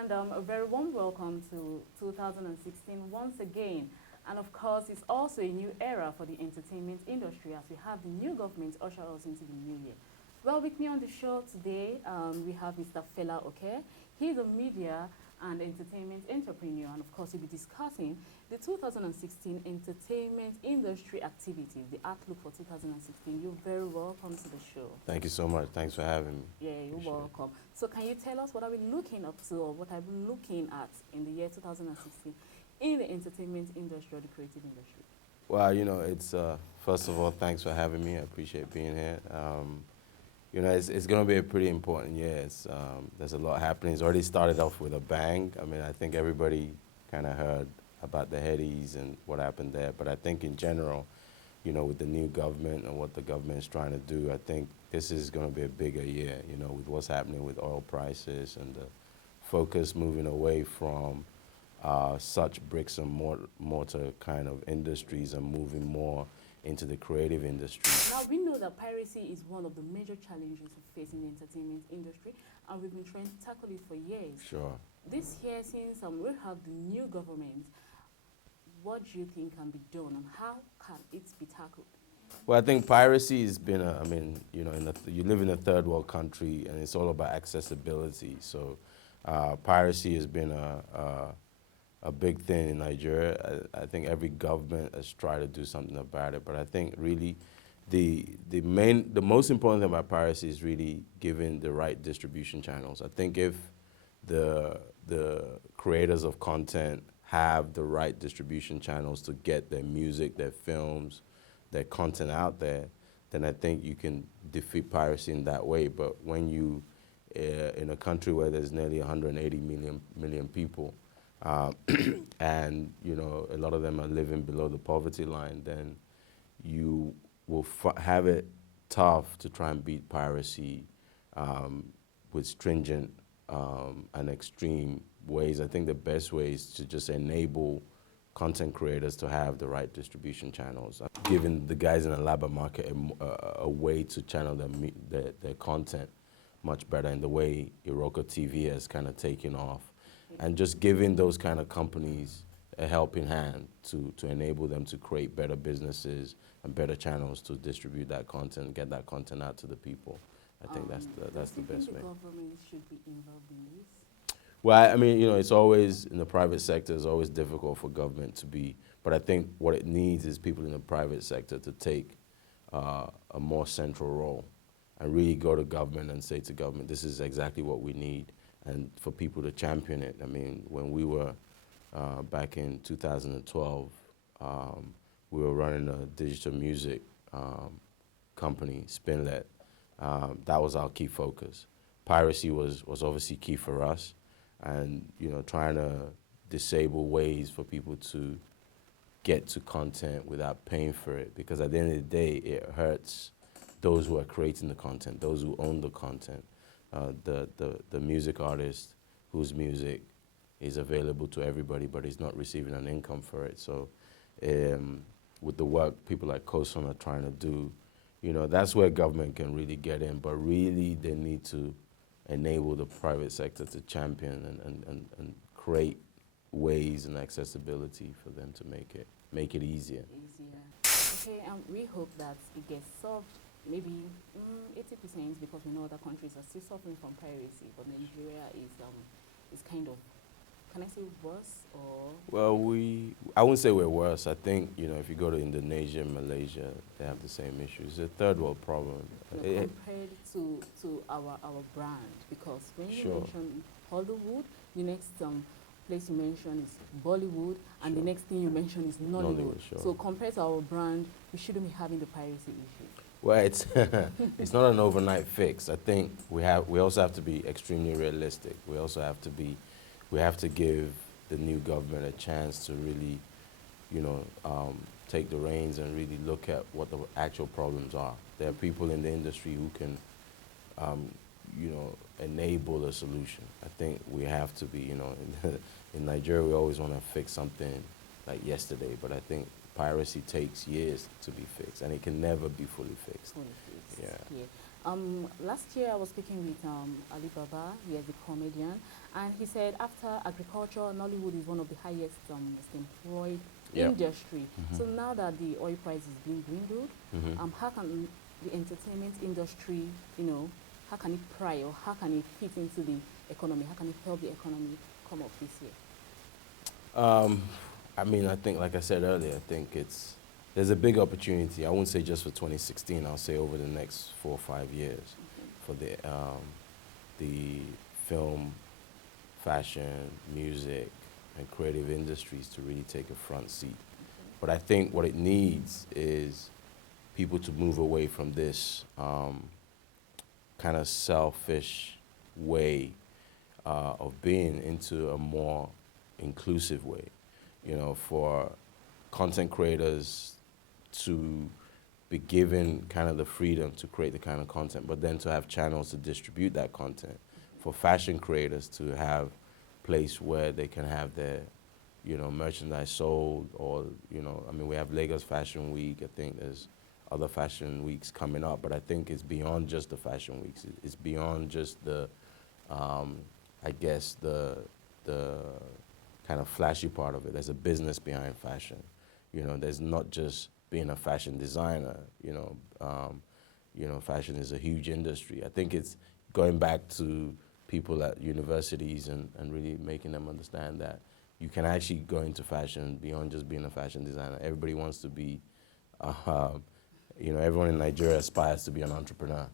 and a very warm welcome to 2016 once again. And of course, it's also a new era for the entertainment industry as we have the new government usher us into the new year. Well, with me on the show today, we have Mr. Fela Oke. He's a media and entertainment entrepreneur, and of course, he'll be discussing the 2016 entertainment industry activities, the outlook for 2016. You're very welcome to the show. Thank you so much. Thanks for having me. Yeah, you're welcome. So can you tell us what are we looking up to, or what are we looking at in the year 2016 in the entertainment industry or the creative industry? Well, it's first of all, thanks for having me. I appreciate being here. It's going to be a pretty important year. There's a lot happening. It's already started off with a bang. I mean, I think everybody kind of heard about the headies and what happened there. But I think in general, with the new government and what the government is trying to do, I think this is going to be a bigger year, with what's happening with oil prices and the focus moving away from such bricks and mortar kind of industries and moving more into the creative industry. Now, we know that piracy is one of the major challenges we face in the entertainment industry, and we've been trying to tackle it for years. Sure. This year, since we have the new government, what do you think can be done, and how can it be tackled? Well, I think piracy has been, you live in a third world country, and it's all about accessibility. So piracy has been a big thing in Nigeria. I think every government has tried to do something about it, but I think really the most important thing about piracy is really giving the right distribution channels. I think if the creators of content have the right distribution channels to get their music, their films, their content out there, then I think you can defeat piracy in that way. But when you, in a country where there's nearly 180 million people, and a lot of them are living below the poverty line, then you will have it tough to try and beat piracy with stringent and extreme ways. I think the best way is to just enable content creators to have the right distribution channels, giving the guys in the labor market a way to channel their content much better in the way Iroko TV has kind of taken off. And just giving those kind of companies a helping hand to enable them to create better businesses and better channels to distribute that content, get that content out to the people. I think that's the best way. Do you think the government should be involved in this? Well, I mean, it's always, in the private sector, it's always difficult for government to be, but I think what it needs is people in the private sector to take a more central role and really go to government and say to government, this is exactly what we need, and for people to champion it. I mean, when we were back in 2012, we were running a digital music company, Spinlet. That was our key focus. Piracy was obviously key for us, and trying to disable ways for people to get to content without paying for it, because at the end of the day, it hurts those who are creating the content, those who own the content. The music artist whose music is available to everybody but is not receiving an income for it. So with the work people like COSON are trying to do, that's where government can really get in, but really they need to enable the private sector to champion and create ways and accessibility for them to make it easier. Okay, we hope that it gets solved. Maybe 80%, because we know other countries are still suffering from piracy, but Nigeria is kind of, can I say worse, or? Well, I wouldn't say we're worse. I think, if you go to Indonesia and Malaysia, they have the same issues. It's a third world problem. Compared to our brand, because when you mention Hollywood, the next place you mention is Bollywood, and the next thing you mention is Nollywood. So compared to our brand, we shouldn't be having the piracy issue. Well, it's not an overnight fix. I think we also have to be extremely realistic. We have to give the new government a chance to really, take the reins and really look at what the actual problems are. There are people in the industry who can, enable a solution. I think we have to be, in Nigeria we always want to fix something like yesterday, but I think piracy takes years to be fixed, and it can never be fully fixed. Yeah. Last year I was speaking with Ali Baba, he is a comedian, and he said after agriculture, Nollywood is one of the highest most employed Yep. industry. Mhm. So now that the oil price is being dwindled, Mhm. how can the entertainment industry, how can it pry or how can it fit into the economy? How can it help the economy come up this year? I mean, I think, like I said earlier, I think there's a big opportunity. I won't say just for 2016. I'll say over the next 4 or 5 years for the film, fashion, music, and creative industries to really take a front seat. But I think what it needs is people to move away from this kind of selfish way of being into a more inclusive way. You know, for content creators to be given kind of the freedom to create the kind of content, but then to have channels to distribute that content. For fashion creators to have place where they can have their, merchandise sold, or, I mean, we have Lagos Fashion Week. I think there's other fashion weeks coming up, but I think it's beyond just the fashion weeks. It's beyond just the, I guess, the kind of flashy part of it. There's a business behind fashion. There's not just being a fashion designer. Fashion is a huge industry. I think it's going back to people at universities and really making them understand that you can actually go into fashion beyond just being a fashion designer. Everybody wants to be, everyone in Nigeria aspires to be an entrepreneur.